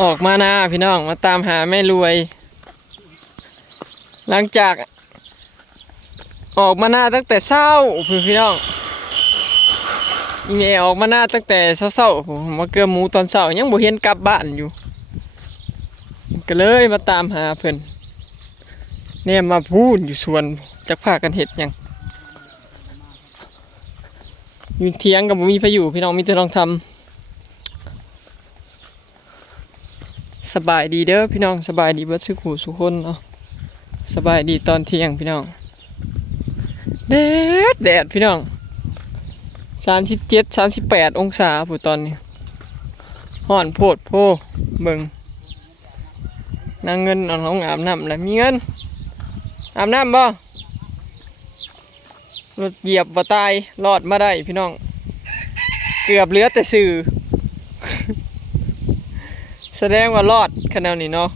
ออกมานะพี่น้องมาตามหาแม่รวย หลังจากออกมาหน้าตั้งแต่เช้าพี่น้องอีเมลออกมาหน้าตั้งแต่เช้าผมมาเกลือหมูตอนเช้ายังบ่เห็นกลับบ้านอยู่ก็เลยมาตามหาเพิ่นเนี่ยมาพูดอยู่สวนจักพากันเห็ดหยังอยู่เถียงกับบ่มีพายุพี่น้องมีแต่ลองทำสบายดีเด้อพี่น้องสบายดีเบิดทุกหูทุกคนเนาะสบายดีตอนเที่ยงพี่น้องแดดพี่น้อง37-38องศาผู้ตอนนี้ฮ้อนโพดโพเบิ่งนางเงินเอาน้องอาบน้ำแล้วมีเงินอาบน้ำบ่รถเหยียบบ่ตายรอดมาได้พี่น้องเกือบเหลือแต่สื่อ แสดงว่ารอดขนาดนี้เนาะ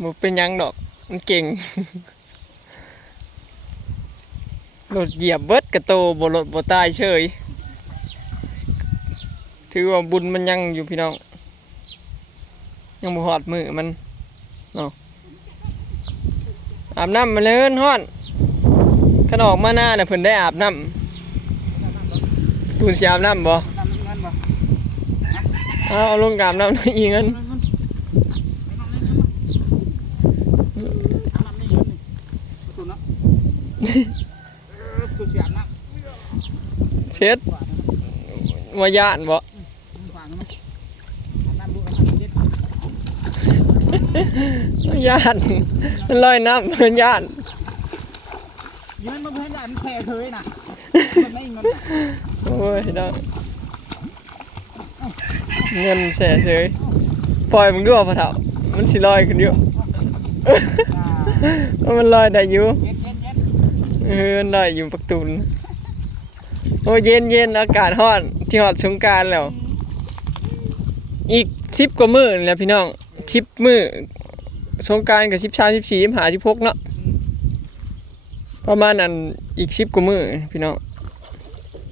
บ่เป็นยังดอกมันเก่ง รถเหยียบเบิดกระโตบ่รถบ่ตายเฉยถือว่าบุญมันยังอยู่พี่น้องยังบ่ฮอดมือมันเนาะอาบน้ำมาเลยฮ้อนขนออกมาหน้าน่ะเพิ่นได้อาบน้ำตูนสิอาบน้ำบ่เอาลงอาบน้ำอีเงินเช็ดมาย่านบ่ย่านมันลอยน้ำมันย่านยืนมาเพื่อนย่านแช่เฉยนะมันไม่เงินโอ้ยน้องเงินแสเฉยปล่อยมึงด้วยพะเถามันสิลอยขึ้นอยู่มันลอยได้อยู่มันลอยอยู่ปักตุนโอ้เย็นอากาศร้อนที่ฮอดสงกรานต์แล้วอีก10กว่ามื้อนี่แหละพี่น้อง10มื้อสงกรานต์ก็13 14 15 16เนาะประมาณนั้นอีก10กว่ามื้อพี่น้อง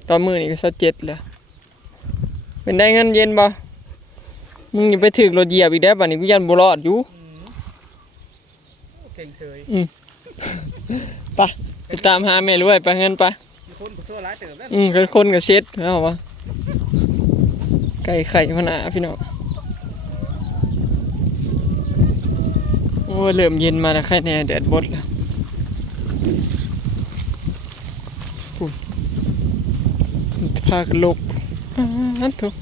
ตอนมื้อนี้ก็27แล้วเป็นได้เงินเย็นบ่มึงอย่าไปถึกรถเหยียบอีกได้บัดนี้กูยันบ่รอดอยู่เก่งเฉยไปตามหาแม่รวยไปเงินไปคนก็ชั่วร้ายเติบแล้วคนก็เช็ดแล้ววะไก่ไข่พนาพี่น้องโอ้เริ่มเย็นมาแล้วไข่แน่แดดบดแล้วพากันลกนั่นถูก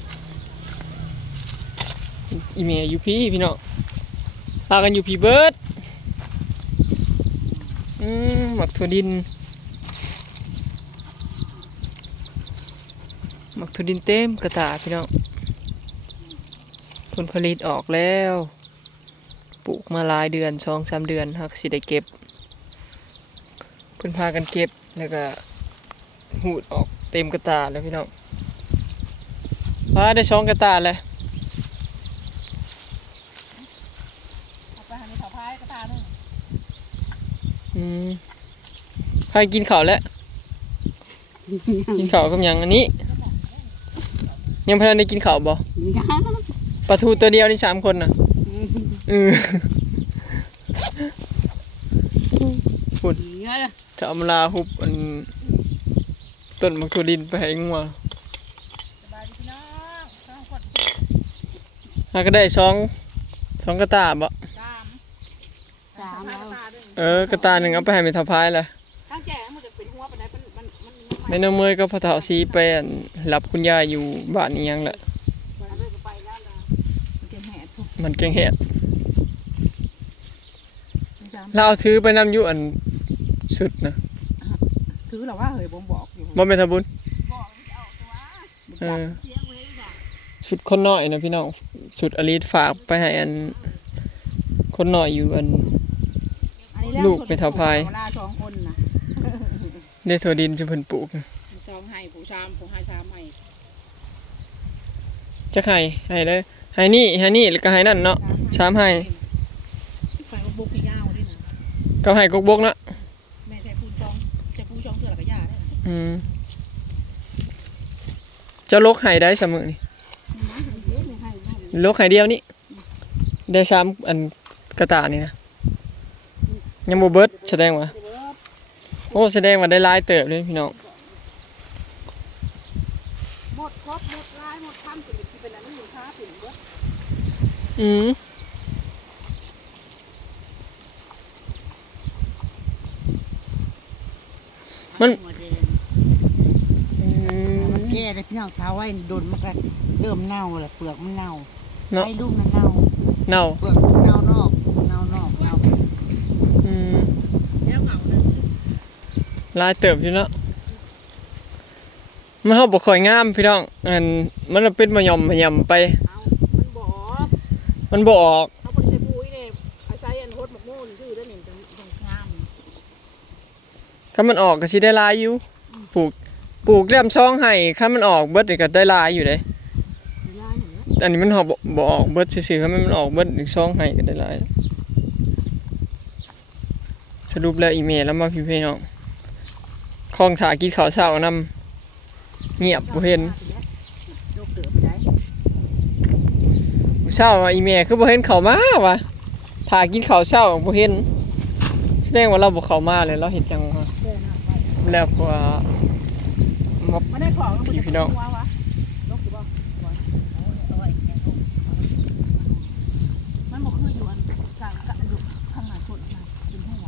อีเมย์อยู่พี่น้องพากันอยู่พี่เบิร์ดหมักถั่วดินหมักถั่วดินเต็มกระตาพี่น้องผลผลิตออกแล้วปลูกมาหลายเดือน2-3 เดือนหักสิได้เก็บเพิ่นพากันเก็บแล้วก็หูดออกเต็มกระตาแล้วพี่น้องพาได้2กระตาเลยไปหาในเสาพายกระตาหนึ่งพากินข้าวแล้วกินข้าวกับหยังอันนี้ยังพาได้กินข้าวบ่ปลาทูตัวเดียวนี่3 คนน่ะฝุ่นจะเอามาลาหุบอันต้นมะกรูดดินไปให้งัวหาก็ได้สองกระตาบ่กระตาหนึ่งเอาไปให้เมทัลพายเลยแม่น้องเมยก็พะเถาซีไปรับคุณยายอยู่บ้านนี้ยังแหละมันเก่งแหดเราเอาถือไปนำอยู่อันสุดนะถือหรอว่าเฮ้ยผมบอกอยู่บ่แม่นทบุญสุดคนน้อยนะพี่น้องสุดอลิสฝากไปให้อันคนน้อยอยู่อันลูกไปเถาพายได้ถั่วดินจะเพิ่นปลูก2ให้ผู้ชามผู้ให้3ให้จะให้เลยให้นี่แล้วก็ให้นั่นเนาะ3ให้ไฟกบกยาวด้วยนะก็ให้กบกเนาะแม่ใช้ปูจองเถื่อแล้วก็ยาได้เจ้าลกให้ได้เสมอนี่ให้ โลกไข่เดียวนี่ได้3อันกระตานี่นะยังบ่เบิดแสดงว่าโอ้แสดงว่าได้หลายเติบเลยพี่น้อง หมดครบหมดลายหมดคำถึงจะเป็นอันนี้ค้าถึงเบิด อืมมัน หัวแดงมันแก่ได้พี่น้องเท้าไว้โดนมันก็เริ่มเน่าแหละเปลือกมันเน่า เนาะ ไอ้ลูกมันเน่า เน่า เปลือกเน่านอกเน่า อืม แล้วเหงาเลย หลายเติบอยู่เนาะมันเฮาบ่ค่อยงามพี่น้องอันมันเป็นมะยอมมะยำไป เอามันบอก มันบ่ออก เขาบ่ได้ปุ้ยเนี่ยอาศัยอันโฮดหมกโม่ซื่อได้นี่จังงาม ถ้ามันออกก็สิได้หลายอยู่ปลูกแรมช่องให้ถ้ามันออกเบิดนี่ก็ได้หลายอยู่เด้ เวลาอย่างนี้ อันนี้มันเฮาบ่ออกเบิดซื่อๆถ้ามันออกเบิดอีกช่องให้ก็ได้หลายสรุปแล้วอีเมลแล้วมาพี่น้องคลองถากินข้าวเช้านำเงียบบ่เห็น ลูกเติบได้ เช้าว่าอีเมลคือบ่เห็นเข้ามาวะถากินข้าวเช้าบ่เห็นแสดงว่าเราบ่เข้ามาเลยเราเฮ็ดจังวะ แค่นั้นไว้ แล้วก็มา มันได้ของแล้วมันจะ พี่น้อง วะลูกสิบ่เอาไว้แกลูกมันบ่คืออยู่อันกลางกะอยู่ข้างหน้าคนมาเป็นหัว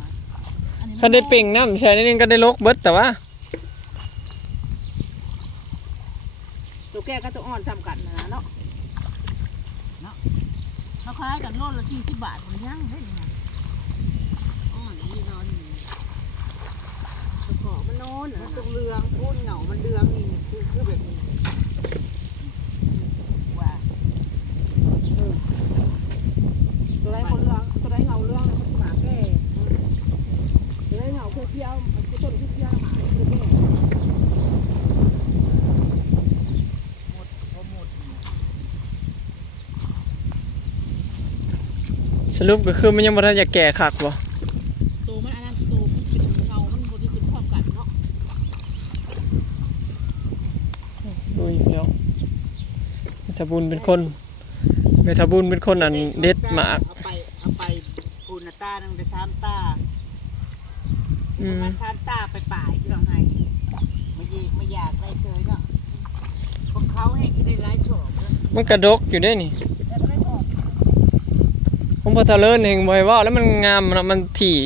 อันนี้ ถ้าได้เป่งน้ำใช่นี่ก็ได้ลกเบิดแต่ว่า ตัวแก่กับตัวอ่อนซ้ำกันนะเนาะเขาขายกันโลละ40 บาทมันยังเฮ้ยนี่นะอ่อนนี่นอนนี่ตัวขอมันนอนมันตรงเรืองพุ่นเหงามันเรืองนี่คือแบบนี้ว่าตัวไรคนเรืองตัวไรเงาเรืองมันหมาแก่ตัวไรเงาเขียวๆมันต้นเขียวๆหมาคือแก่หมดก็หมด สรุปก็คือมันยังบ่ทันจะแก่คักบ่ ตัวมันอันนั้นตัวมันเป็นเงามันบริสุทธิ์พร้อมกันเนาะ ดูอีกแล้วเมทาบุญเป็นคนอันเด็ดหมาก เอาไปปูนาตานั่งไป3 ตา อืม มัน3 ตาไปป่ายที่เราให้ไม่อยากได้เฉยเนาะพวกเขาให้ที่ได้ไล่โฉบแล้ว มันกระดกอยู่ได้นี่ แล้วก็ได้ออก ผมพอทะเลินเองบ่อยว่าแล้วมันงามมันถี่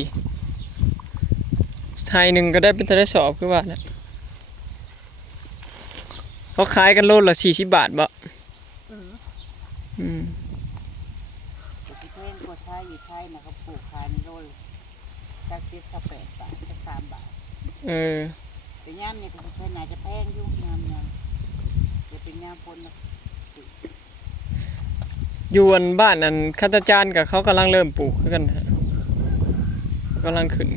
ไทยหนึงก็ได้เป็นทะเลสอบคือว่าเนี่ยเขาขายกันโลละ40 บาทบ่อืม แต่ที่แพงกว่าไทยอยู่ไทยนะเขาปลูกขายในโลละสัก7-8 บาทสัก3 บาท เออ แต่ย่ามเนี่ยก็แค่ไหนจะแพงอยู่ย่ามจะเป็นย่ามปนนะ อยู่อันบ้านอันคัตจานกับเขากำลังเริ่มปลูกคือกันฮะกำลังขึ้น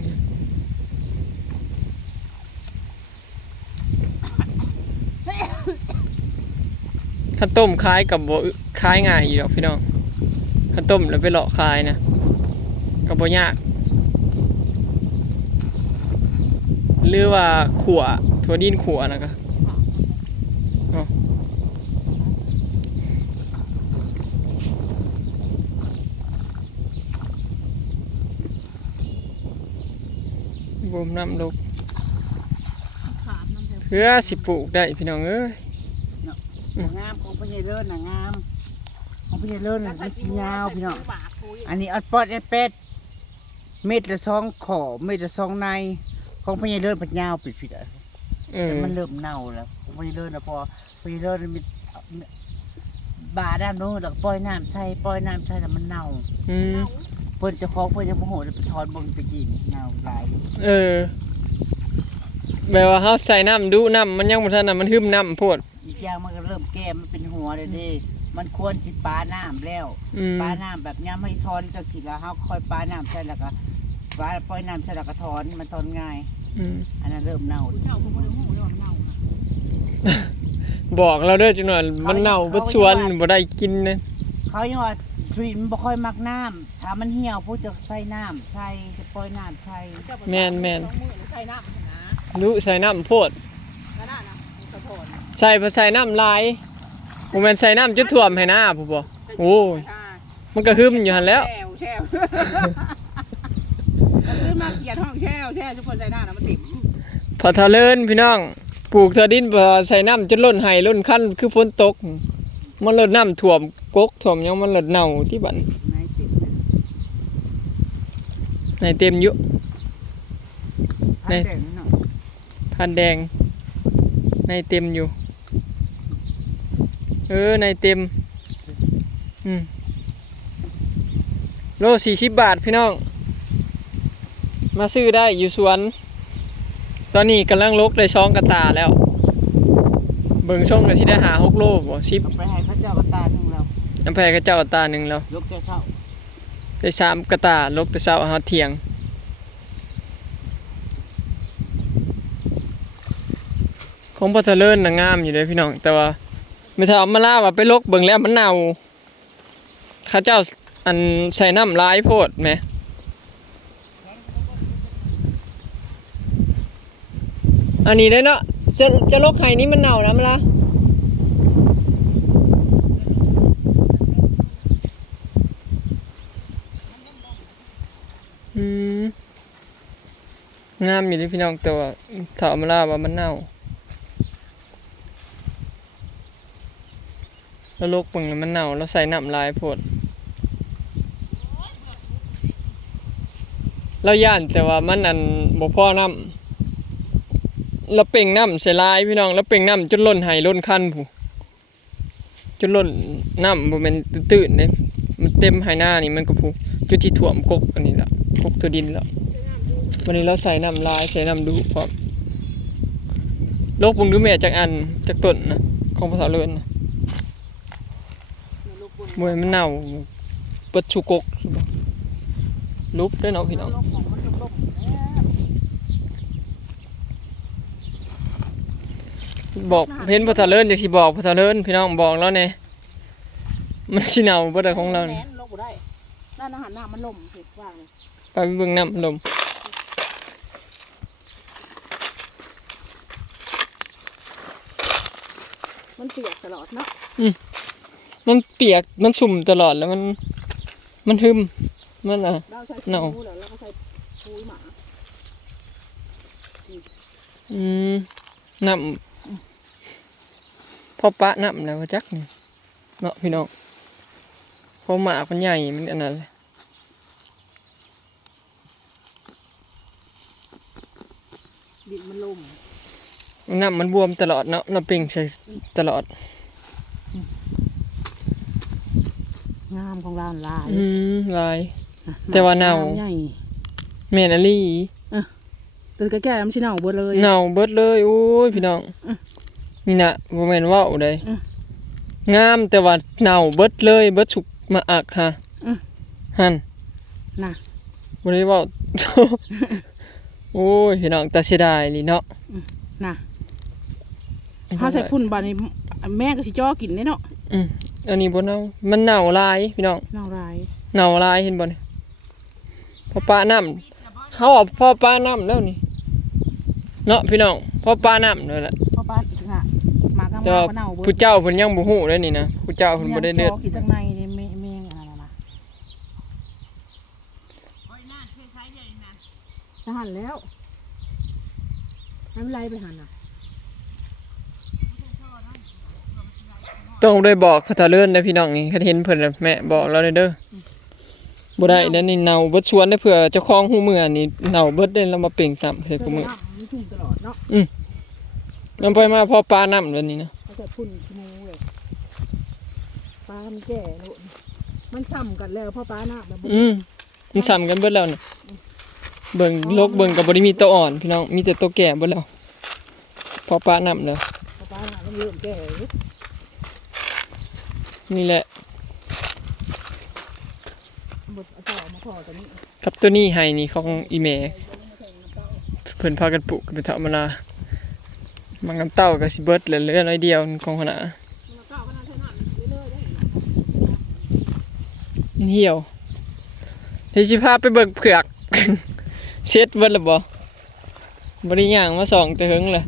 ข้าวต้มคล้ายกับบ่คล้ายง่ายอยู่ดอกพี่น้องข้าวต้มแล้วไปเลาะคายนะก็บ่ยากหรือว่าขั่วถั่วดินขั่วนะก็บ่มน้ำลก ขาดน้ำเดือด เพื่อสิปลูกได้พี่น้องเอ้ย งามของพญาเลิศน่ะงามของพญาเลิศน่ะมันสียาวพี่น้องอันนี้อัดปอดไอ้เป็ดเม็ดละ2 ขอเม็ดละ2 ในของพญาเลิศมันยาวปิดอ่ะ แต่มันเริ่มเน่าแล้วของพญาเลิศนะพอพญาเลิศมีบาด้านโน้นแล้วก็ปล่อยน้ำใส่แล้วมันเน่า อืม เพิ่นเจะคล้าของเพิ่นยังโมโหเลยไปถอนเบิ่งตะกี้นี่เน่าหลาย เออแบบว่าเฮาใส่น้ำดูน้ำมันยังบ่ทันน่ะมันหึมน้ำโพด อีกอย่างมันก็เริ่มแก่มันเป็นหัวเลยเด้มันควรสิปาน้ำแล้ว อืม ปาน้ำแบบยามให้ถอนจังซี่แล้วเฮาค่อยปาน้ำใส่แล้วก็ปาปล่อยน้ำใส่แล้วก็ถอนมันถอนง่าย อืม อันนั้นเริ่มเน่าเน่าคงบ่ได้ฮู้เลยว่ามันเน่า บอกเราเด้อจังหน่อยมันเน่าบ่ชวนบ่ได้กินนะ เขายังว่าชีวิตมันบ่ค่อยมักน้ำถ้ามันเหี่ยวผู้จะใส่น้ำใส่จะปล่อยน้ำใส่ แม่น 2 มื้อแล้วใส่น้ำนะ ดูใส่น้ำโพด นั่นน่ะนะมันสะท้อน ใส่บ่ใส่น้ำลายบ่แม่นใส่น้ำจนท่วมให้หน้าผู้บ่ แต่ โอ้ยมันก็หึมอยู่หั่นแล้ว แช่วมันขึ้นมาเกียดห้องแช่ทุกคนใส่หน้านะมันติ่ม พอทะเลินพี่น้องปลูกทะดินพอใส่น้ำจนล้นไห้ล้นคันคือฝนตกมันลดน้ำท่วมกกท่วมยังมันลดเน่าที่บัด นายติ่มในเต็มอยู่ ในแดงเนาะ พันแดงในเต็มอยู่ในเต็มโล40 บาทพี่น้องมาซื้อได้อยู่สวนตอนนี้กำลังลกได้ช่องกระตาแล้วเบิ่งช่องก็สิได้หา6 โลบ่10 เอาไปให้พระเจ้ากระตาหนึ่งเรา น้ำแพรกระเจ้ากระตาหนึ่งแล้ว ยกแก่เช้า ได้3 กระตาลกแต่เช้าหาเที่ยงของพ่อเจริญน่ะงามอยู่เลยพี่น้องแต่ว่าไม่ทำมาล่าว่าไปลกเบิ่งแล้วมันเน่าข้าเจ้าอันใส่น้ำลายโพดไหมอันนี้ได้เนาะจะลกไห้นี้มันเน่าแล้วมั้ยล่ะงามอยู่เลยพี่น้องแต่ว่าถามมาล่าว่ามันเน่าแล้วลกเบิ่งแล้วมันเน่าแล้วใส่น้ำลายโพดเราย่านแต่ว่ามันอันบ่พอน้ำเราเป่งน้ำใส่ลายพี่น้องแล้วเป่งน้ำจนล้นไห้ล้นคันผู้จนล้นน้ำบ่แม่นตื้นๆเด้มันเต็มไห้หน้านี่มันก็ผู้จุดที่ท่วมกกอันนี้ล่ะกกตัวดินแล้ววันนี้เราใส่น้ำลายใส่น้ำดูพร้อมโลกบุญดูแม่จากอันจากต้นนะของภาษาเลินนะมวยมันเน่าเปิดชูกกลุบได้เนาะพี่น้องบอกเห็นภาษาเลินอยากสิบอกภาษาเลินพี่น้องบอกแล้วเนี่ยมันสิเน่าบ่ได้ของเราเนี่ย ลกบ่ได้ด้านอาหารน้ำมันล่มเห็ดว่าง ไปเบิ่งน้ำลม มันเปียกตลอดเนาะ มันเปียกมันชุ่มตลอดแล้วมันหึมมันอ่ะ เราใช้ เน่า ปูแล้วเราก็ใช้ปูหมา น้ำพอปะน้ำแล้วจักนี่เนาะพี่น้องพอหมากมันใหญ่มันอันนั้นเลย ดินมันล่ม น้ำมันบวมตลอดเนาะน้ำเป่งใส่ตลอด งามของเราลาย ลาย แต่ว่าเน่า ใหญ่ แม่นอลี่ ตื่นแก่ๆมันสิเน่าเบิดเลย เน่าเบิดเลยโอ้ยพี่น้องนี่นะบ่แม่นว่าวใดงามแต่ว่าเน่าเบิดเลยเบิดสุกมาอักค่ะหั่น น่ะ บ่ได้เว้า โอ้ยพี่น้องตาเสียดายนี่เนาะ น่ะเฮาใส่ฝุ่นบาดนี้แม่ก็สิจ้อกินเด้เนาะ อันนี้บ่เน่ามันเน่าหลายพี่น้อง เน่าลาย เน่าหลายเห็นบ่นี่พอปลาน้ำเฮาเอาพอปลาน้ำแล้วนี่เนาะพี่น้องพอปลาน้ำนั่นแหละ พ่อป้าสิค่ะหมากำ แต่ มา ว่า ก็เน่าเบิด ผู้เจ้าเพิ่นยังบ่ฮู้เลยนี่นะผู้เจ้าเพิ่นบ่ได้เลือด จ้อกินข้างในนี่แม่งอันนั้นน่ะจะหั่นแล้วให้มันไล่ไปหั่นน่ะ ต้องได้บอกเขาตาเลื่อนได้พี่น้องนี่เขาเห็นเพิ่นน่ะแม่บอกเราเด้อบ่ได้แล้วนี่เน่าเบิดสวนได้เผื่อเจ้าของฮู้มื้อนี่เน่าเบิดได้แล้วมาเป่งซ้ํใส่กูมื้อ มันชุ่มตลอดเนาะ นำไปมาพอปลาน้ำแล้วนี่นะ เขาจะพุ่นขี้มูเลยปลามันแก่โลดมันซ้ำกันแล้วพ่อป้าหน้าแบบ มันซ้ำกันเบิดแล้วน่ะเบิ่งโลกเบิ่งก็บ่ได้มีตัวอ่อนพี่น้องมีแต่ตัวแก่เบิดแล้วพอปลาน้ำแล้ว พ่อป้าหน้ามันเริ่มแก่อยู่ นี่แหละ หมดเอาต่อมาขอตัวนี้ กับตัวนี้ให้นี่ของอีแม่เพิ่นพากันปลูกกันไปเถาะมาลามันน้ำเต้าก็สิเบิดเหลือน้อยเดียวของขนาดเหี่ยวเดี๋ยวสิพาไปเบิกเผือก เช็ดเบิดแล้วบ่ได้ย่างมาส่องแต่เฮิงเลย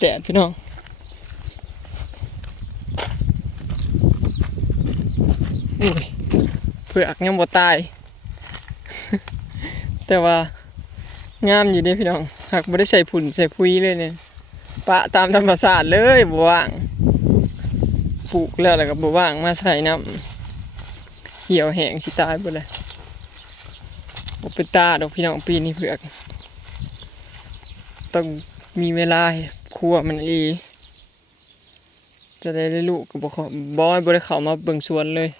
แดดพี่น้อง อุ้ยเผือกยังบ่ตาย แต่ว่างามอยู่เด้พี่น้องหากบ่ได้ใส่ผุ่นใส่ปุ๋ยเลยเนี่ยปะตามธรรมชาติเลยบ่ว่างปลูกแล้วก็บ่ว่างมาใส่น้ำเหี่ยวแห้งสิตายเบิดเลยบ่เป็นตาดอกพี่น้องปีนี้เผือกต้องมีเวลาคั่วมันอีจะได้ลูกก็บ่ได้เข้ามาเบิ่งสวนเลย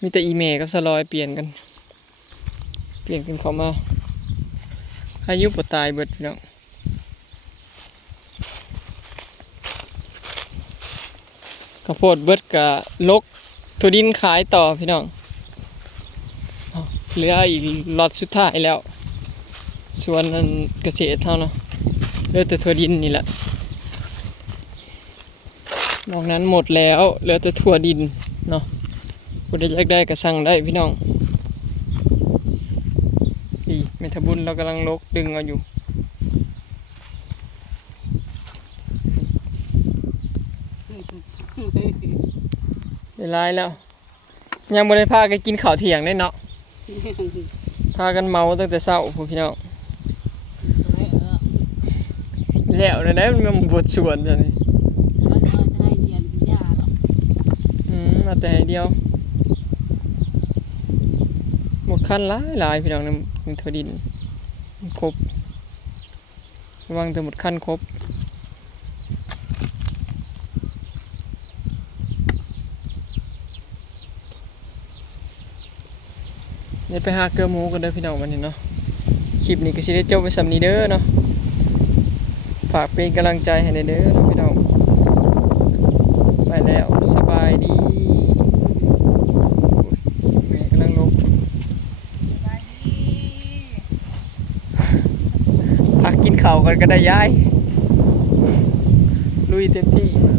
มีแต่อีเมกับสลอยเปลี่ยนกันเข้ามาอายุบ่ตายเบิดพี่น้องข้าวโพดเบิดกะลกถั่วดินขายต่อพี่น้องเหลืออีกล็อตสุดท้ายแล้วสวนนั้นเกษตรเท่าเนาะเหลือแต่ถั่วดินนี่แหละนอกนั้นหมดแล้วเหลือแต่ถั่วดินเนาะผู้ใดอยากได้ก็สั่งได้พี่น้องนี่เมทาบุญเรากำลังลกดึงเอาอยู่เดี๋ยวไล่แล้วยังไม่ได้พากันกินข้าวเที่ยงได้เนาะพากันเมาตั้งแต่เช้าพี่น้องแล้วนะได้มันบดสวนจ้ะนี่มาแต่เดียวหมดขั้นหลายพี่น้องในถั่วดินครบระวังแต่หมดขั้นครบเดี๋ยวไปหาเกลือหมูกันเด้อพี่น้องวันนี้เนาะคลิปนี้ก็สิได้จบไปสำนี้เด้อเนาะฝากเป็นกำลังใจให้เด้อพี่น้องไปแล้วสบายดีแม่กำลังลงพักกินข้าวกันก็ได้ย้ายลุยเต็มที่มา